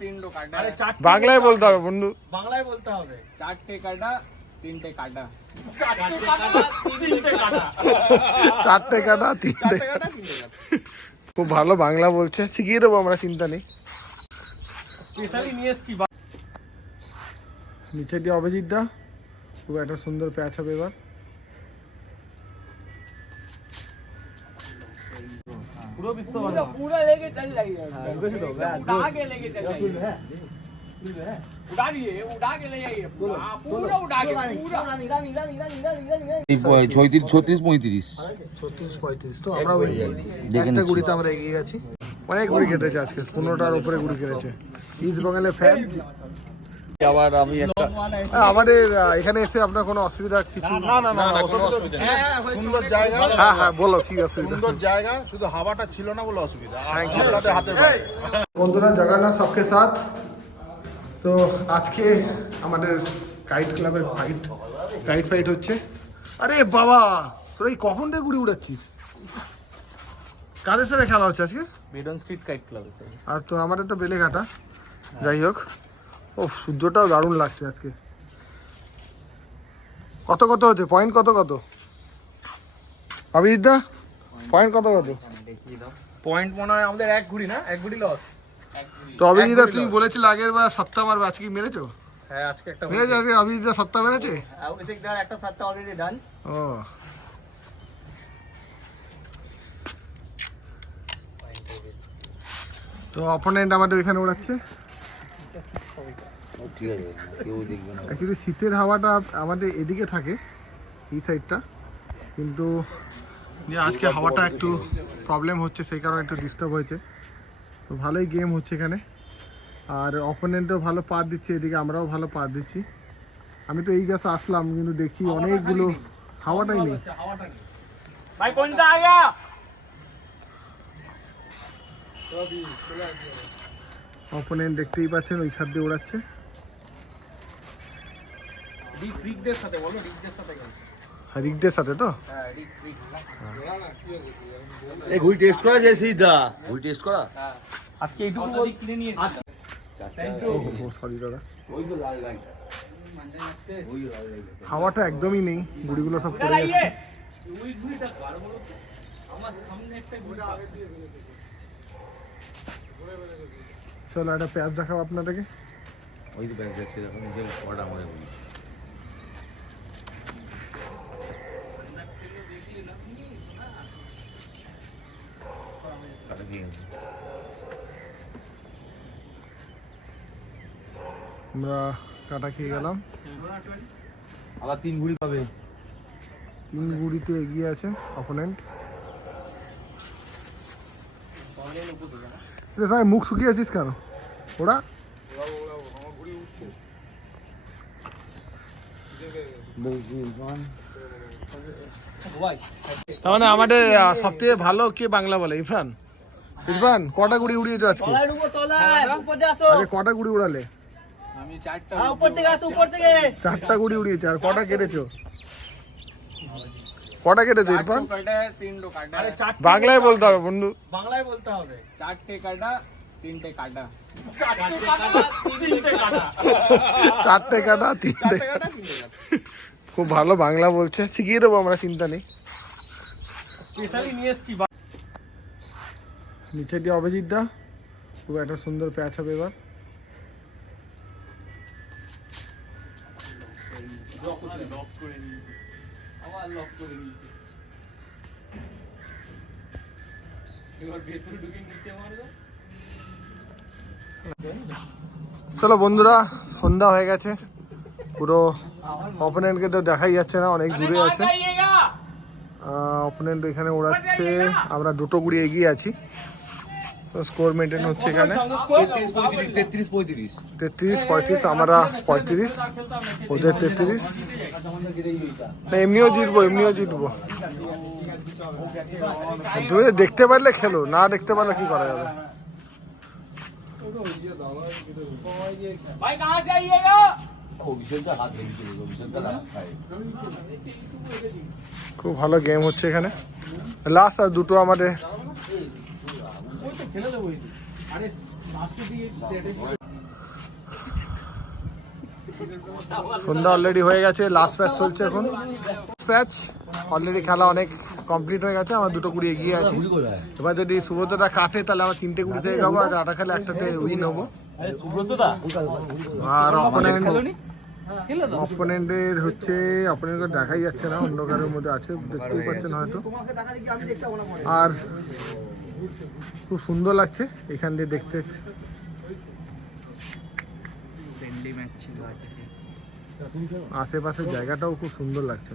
তিনটো কাটা। আরে বাংলায় বলতে হবে বন্ধু, বাংলায় বলতে হবে। চারটে কাটা, তিনটে কাটা। তিনটে কাটা। চারটে কাটা তিনটে। খুব ভালো বাংলা বলছে, শিখিয়ে দেবো আমরা, চিন্তা নেই। স্পেশালি নিয়ে এসছি। নিচে দিয়ে অভিজিৎ দা খুব একটা সুন্দর প্যাচ হবে এবার। পুরো বিস্তার पूरा लेके चल जाइए। उड़ा के लेके चल जाइए। उड़ा दिए, उड़ा के ले जाइए। पूरा उड़ा के पूरा। 36-35 36-35 তো আমরা ওই একটা গুড়িতে আমরা এগিয়ে গেছি। অনেক গুড়ি কেটেছে আজকে, 15টার উপরে গুড়ি কেটেছে। ইস্ট বেঙ্গলের ফ্যান। আবার আমি একটা আমাদের এখানে এসে আপনার কোনো অসুবিধা কিছু? না অসুবিধা নেই। সুন্দর জায়গা, হ্যাঁ বলো কি অসুবিধা? সুন্দর জায়গা, শুধু হাওয়াটা ছিল না বলে অসুবিধা। আপনাদের হাতের বাইরে। বন্ধুরা জগন্নাথ সবকে সাথ। তো আজকে আমাদের কাইট ক্লাবের কাইট ফাইট হচ্ছে। আরে বাবা, তোরা এই কখন থেকে গুড়ি উড়াচ্ছিস? কাদের সাথে খেলা হচ্ছে আজকে? Beadon street kite club. আর তো আমাদের তো বেলেঘাটা। যাই হোক, ও সূর্যটাও দারুণ লাগছে আজকে। কত হচ্ছে পয়েন্ট? কত অভিজিৎ দা পয়েন্ট কত? পয়েন্ট মনে হয় আমাদের এক ঘুড়ি না, এক ঘুড়ি লস। তো অভিজিৎ দা তুমি বলেছিলে আগের বার সপ্তাহ আমার আজকে কি মেরেছো? হ্যাঁ আজকে একটা মেরেছে আজকে অভিজিৎ দা সপ্তাহ মেরেছে। অভিষেক দার একটা সাতটা অলরেডি ডান। ও তো অপোনেন্ট আমাদের এখানে উড়াচ্ছে। ঠিক আছে, কেউ দেখবে না। অ্যাকচুয়ালি শীতের হাওয়াটা আমাদের এদিকে থাকে, এই সাইডটা, কিন্তু যে আজকে হাওয়াটা একটু প্রবলেম হচ্ছে, সেই কারণে একটু ডিস্টার্ব হয়েছে। তো ভালোই গেম হচ্ছে এখানে, আর অপোনেন্টও ভালো পার দিচ্ছে, এদিকে আমরাও ভালো পার দিচ্ছি। আমি তো এই জাস্ট আসলাম, কিন্তু দেখছি অনেকগুলো হাওয়াটাই নেই। भाई कौन सा आ गया? অপোনেন্ট দেখতেই পাচ্ছেন ওই ছাদ দিয়ে উড়াচ্ছে। রিকদের সাথে বলো, রিকদের সাথে গেল। রিকদের সাথে তো হ্যাঁ রিক। এই ঘুড়ি টেস্ট করা যায় সিধা, ঘুড়ি টেস্ট করা। আজকে এইটুকু বল কিনে নিয়েছি। সরি দাদা, ওই তো লাল লাইট, ওই লাল লাইট। হাওয়াটা একদমই নেই, গুড়িগুলো সব পড়ে যাচ্ছে। চলো একটা প্যাচ দেখাও আপনাদেরকে। ওই তো ব্যাগ দেখছে যখন যে কটা মনে করি। কাটা কি আছে? আমরা কাটা খেয়ে গেলাম। আবার 3 ঘুড়ি পাবে। 3 গুড়িতে এগিয়ে আছে অপোনেন্ট। সবাই মুখ শুকিয়ে আছিস কেন? ওরা তার মানে আমাদের সবথেকে ভালো কে বাংলা বলে? ইরফান। ইরফান কটা গুড়ি উড়িয়েছো আজকে? আরে কটা গুড়ি উড়ালে? আমি চারটা। চারটা গুড়ি উড়িয়েছে। আর কটা কেটেছো? কটা কেটেছো ইরফান? কাটা, তিনটো কাটা। আরে বাংলায় বলতে হবে বন্ধু, বাংলায় বলতে হবে। চারটে কাটা, তিনটে কাটা। তিনটে কাটা। চারটে কাটা তিনটে। খুব ভালো বাংলা বলছে, শিখিয়ে দেবো আমরা, চিন্তা নেই। স্পেশালি নিয়ে এসছি। নিচে দিয়ে অভিজিৎ দা খুব একটা সুন্দর প্যাচ হবে এবার। চলো বন্ধুরা, সন্ধ্যা হয়ে গেছে, পুরো অপোনেন্টকে তো দেখাই যাচ্ছে না, অনেক দূরে আছে। অপোনেন্ট এখানে ওড়াচ্ছে, আমরা দুটো গুড়ি এগিয়ে আছি। তো স্কোর মেনটেন হচ্ছে এখানে 33-35, আমরা 35, ওদের 33। না এমনিও জিতবো। দূরে দেখতে পারলে খেলো, না দেখতে পারলে কি করা যাবে। भाई कहाँ से आइएगा? খুব ভালো গেম হচ্ছে এখানে। লাস্ট আর দুটো আমাদের। খেলে দেবো। আরে সন্ধ্যা অলরেডি হয়ে গেছে, লাস্ট ম্যাচ চলছে এখন। ম্যাচ অলরেডি খেলা অনেক কমপ্লিট হয়ে গেছে, আমরা 2-20 এগিয়ে আছি। এবার যদি সুব্রতটা কাটে তাহলে আমরা 3-20 থেকে যাবো, আর আটা খেলে একটাতে উইন হবো। আর অপোনেন্টের হচ্ছে অপোনেন্টকে দেখাই যাচ্ছে না, অন্ধকারের মধ্যে আছে, দেখতেই পাচ্ছেন হয়তো। আর খুব সুন্দর লাগছে এখান দিয়ে দেখতে। আশেপাশের জায়গাটাও খুব সুন্দর লাগছে।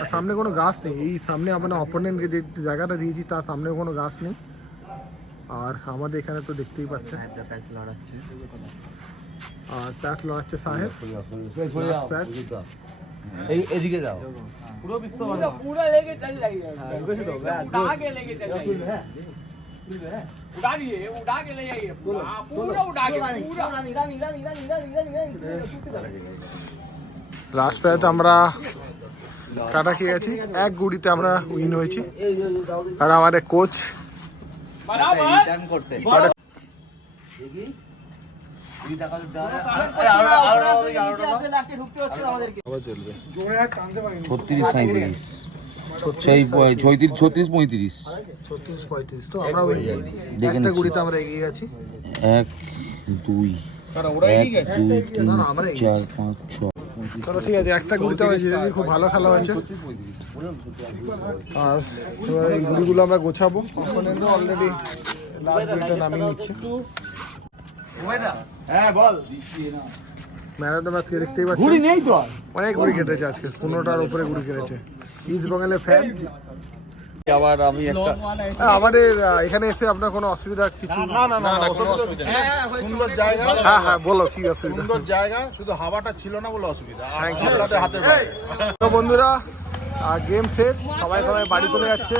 আর সামনে কোনো গাছ নেই, এই সামনে আমরা অপোনেন্টকে যে জায়গাটা দিয়েছি তার সামনে কোনো গাছ নেই। আর আমাদের এখানে তো দেখতেই পাচ্ছেন আর প্যাচ লড়াচ্ছে সাহেব। এদিকে যাও पूरा लेके चल जाइए उड़ा के लेके चल जाइए उड़ा दिए उड़ा के ले जाइए पूरा उड़ा के पूरा লাস্ট ম্যাচ আমরা কাটা খেয়ে গেছি, 1 গুড়িতে আমরা উইন হয়েছি। আর আমাদের কোচ बराबर টার্ন করতে দেখি এই টাকা দাও ছত্রিশ 35 36-35 তো আমরা ওই দেখে একটা নিচ্ছি। গুড়িতে আমরা এগিয়ে গেছি। 1 2 1 2 3 4 5 6 চলো ঠিক আছে, একটা গুড়িতে আমরা জিতেছি, খুব ভালো খেলা হয়েছে। আর এবার এই গুড়িগুলো আমরা গোছাবো, অপোনেন্টও অলরেডি লাস্ট গুড়িটা নামিয়ে নিচ্ছে। হ্যাঁ বল ম্যান অফ দ্য ম্যাচ দেখতেই পাচ্ছেন, নেই তো অনেক গুড়ি কেটেছে আজকে, 15টার উপরে গুড়ি কেটেছে। ইস্ট বেঙ্গলের ফ্যান। আবার আমি একটা আমাদের এখানে এসে আপনার কোনো অসুবিধা কিছু? না না না অসুবিধা নেই। সুন্দর জায়গা, হ্যাঁ বলো কি অসুবিধা? সুন্দর জায়গা, শুধু হাওয়াটা ছিল না বলে অসুবিধা। আর আপনাদের হাতের বাইরে। তো বন্ধুরা গেম শেষ, সবাই বাড়ি চলে যাচ্ছে।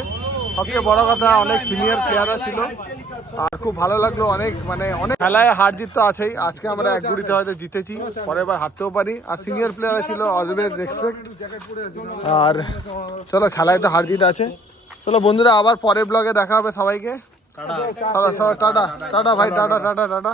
সবচেয়ে বড় কথা অনেক সিনিয়র প্লেয়াররা ছিল, আর খুব ভালো লাগলো। অনেক অনেক খেলায় হার জিত তো আছেই, আজকে আমরা 1 গুড়িতে হয়তো জিতেছি, পরের বার হারতেও পারি। আর সিনিয়র প্লেয়াররা ছিল, অলওয়েজ রেসপেক্ট। আর চলো খেলায় তো হার জিত আছে। চলো বন্ধুরা আবার পরের ব্লগে দেখা হবে সবাইকে। টাটা টাটা ভাই, টাটা টাটা টাটা।